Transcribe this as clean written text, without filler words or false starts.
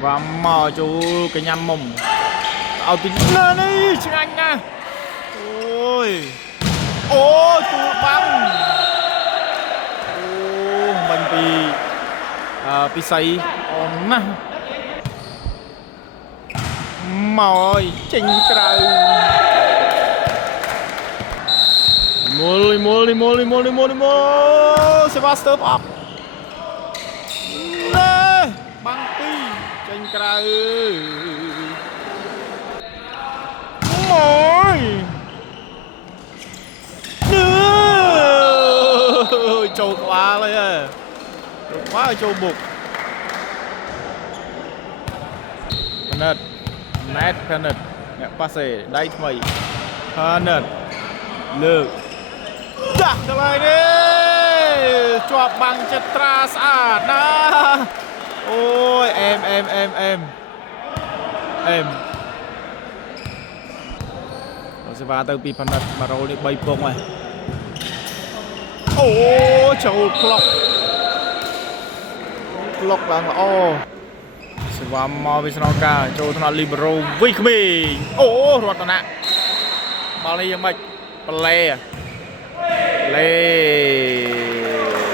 và mò chú cái nhăm mồm ao tính lên đi chứ anh nha ôi ô tụ băng ô mình bị say ổn nè mỏi chỉnh trời mua Sebastian up nè băng pi chỉnh trời mỏi nữa trâu quáเลยà quá trâu bục Pernat Nét Pernatអ្នកប៉ាសេដៃថ្មី Pernat លើកដាក់ទៅហើយនេះជាប់បាំងចិត្តត្រាស្អាតណាអូយអេមសេវាទៅពី Pernat មករ៉ូលនេះ3ពងហើយអូចូលប្លុកឡើងល្អសេវាមកវិស្ណការចូលថ្នាក់លីបេរ៉ូវិញក្មេងអូរតនៈបាល់នេះយ៉ាងម៉េចប្លេ